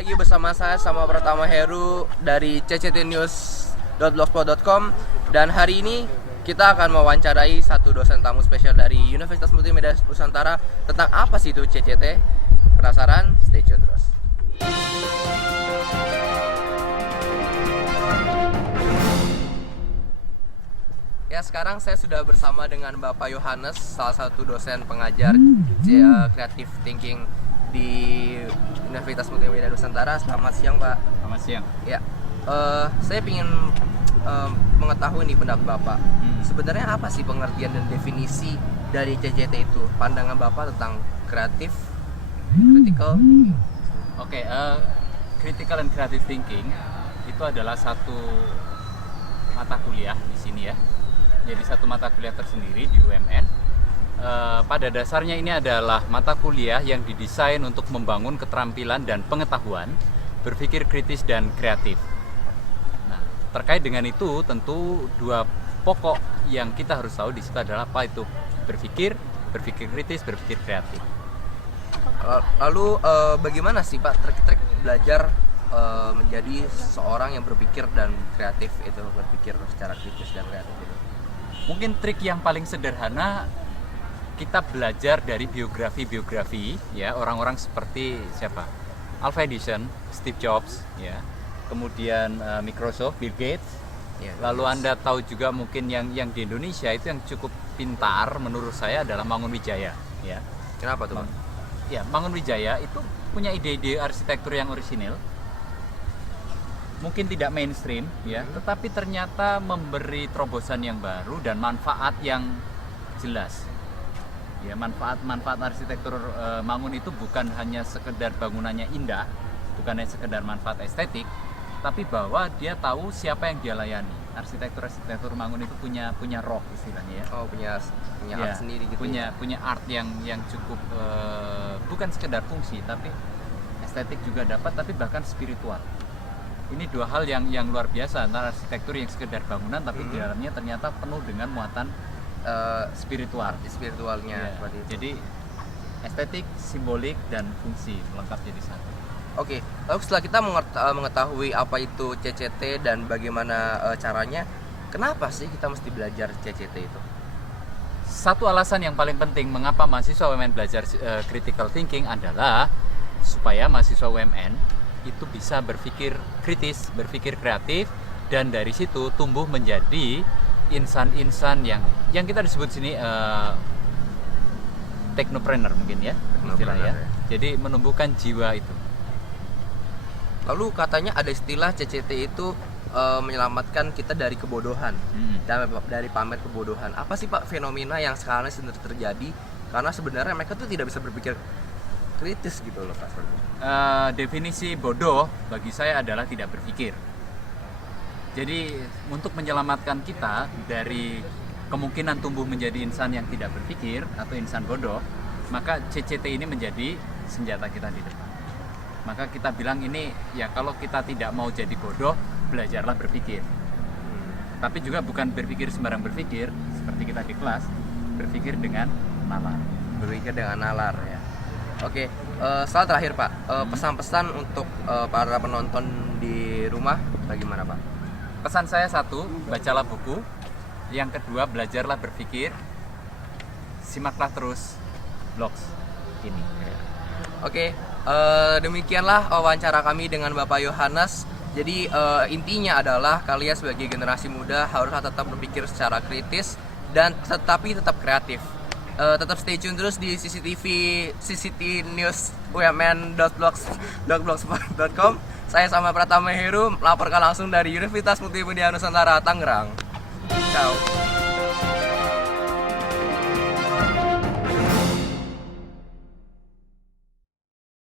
lagi bersama saya sama Pratama Heru dari cctnews.blogspot.com. Dan hari ini kita akan mewawancarai satu dosen tamu spesial dari Universitas Multimedia Nusantara tentang apa sih itu CCT. Penasaran? Stay tune terus. Ya, sekarang saya sudah bersama dengan Bapak Yohanes, salah satu dosen pengajar Creative Thinking di Universitas Multimedia Nusantara. Selamat siang, Pak. Selamat siang. Ya, saya ingin mengetahui nih pendapat Bapak. Sebenarnya apa sih pengertian dan definisi dari CCT itu? Pandangan Bapak tentang kreatif, critical thinking. Oke, critical and creative thinking itu adalah satu mata kuliah di sini ya. Jadi satu mata kuliah tersendiri di UMN. Pada dasarnya ini adalah mata kuliah yang didesain untuk membangun keterampilan dan pengetahuan berpikir kritis dan kreatif. Nah, terkait dengan itu tentu dua pokok yang kita harus tahu di situ adalah apa itu berpikir kritis, berpikir kreatif. Lalu bagaimana sih Pak trik-trik belajar menjadi seorang yang berpikir dan kreatif itu, berpikir secara kritis dan kreatif itu? Mungkin trik yang paling sederhana kita belajar dari biografi ya, orang-orang seperti siapa? Alva Edison, Steve Jobs ya. Kemudian Microsoft, Bill Gates. Ya, lalu Anda tahu juga mungkin yang di Indonesia itu yang cukup pintar menurut saya adalah Mangunwijaya ya. Kenapa tuh, Pak? Ya, Mangunwijaya itu punya ide-ide arsitektur yang orisinil. Mungkin tidak mainstream ya, tetapi ternyata memberi terobosan yang baru dan manfaat yang jelas. Ya, manfaat arsitektur Mangun itu bukan hanya sekedar bangunannya indah, bukan hanya sekedar manfaat estetik, tapi bahwa dia tahu siapa yang dia layani. Arsitektur Mangun itu punya roh istilahnya ya. Oh, punya Ya, art sendiri gitu. Punya art yang cukup bukan sekedar fungsi, tapi estetik juga dapat, tapi bahkan spiritual. Ini dua hal yang luar biasa, antara arsitektur yang sekedar bangunan tapi di dalamnya ternyata penuh dengan muatan spiritualnya ya, seperti itu. jadi estetik, simbolik, dan fungsi melengkap jadi satu. Oke, lalu setelah kita mengetahui apa itu CCT dan bagaimana caranya, kenapa sih kita mesti belajar CCT itu? Satu alasan yang paling penting mengapa mahasiswa UMN belajar critical thinking adalah supaya mahasiswa UMN itu bisa berpikir kritis, berpikir kreatif, dan dari situ tumbuh menjadi insan-insan yang kita disebut sini technopreneur mungkin ya istilahnya. Jadi menumbuhkan jiwa itu. Lalu katanya ada istilah CCT itu menyelamatkan kita dari kebodohan, dari pamer kebodohan. Apa sih Pak fenomena yang sekarang ini terjadi? Karena sebenarnya mereka tuh tidak bisa berpikir kritis gitu loh Pak. Definisi bodoh bagi saya adalah tidak berpikir. Jadi untuk menyelamatkan kita dari kemungkinan tumbuh menjadi insan yang tidak berpikir atau insan bodoh, maka CCT ini menjadi senjata kita di depan. Maka kita bilang ini ya, kalau kita tidak mau jadi bodoh, belajarlah berpikir. Tapi juga bukan berpikir sembarang berpikir, seperti kita di kelas, berpikir dengan nalar. Berpikir dengan nalar ya. Oke, soal terakhir Pak, pesan-pesan untuk para penonton di rumah bagaimana Pak? Pesan saya satu, bacalah buku. Yang kedua, belajarlah berpikir. Simaklah terus blogs ini. Oke, demikianlah wawancara kami dengan Bapak Yohanes. Jadi intinya adalah kalian sebagai generasi muda haruslah tetap berpikir secara kritis dan tetap kreatif. Tetap stay tune terus di cctnews.umn.blogspot.com. Saya sama Pratama Heru melaporkan langsung dari Universitas Multimedia Nusantara Tangerang. Ciao.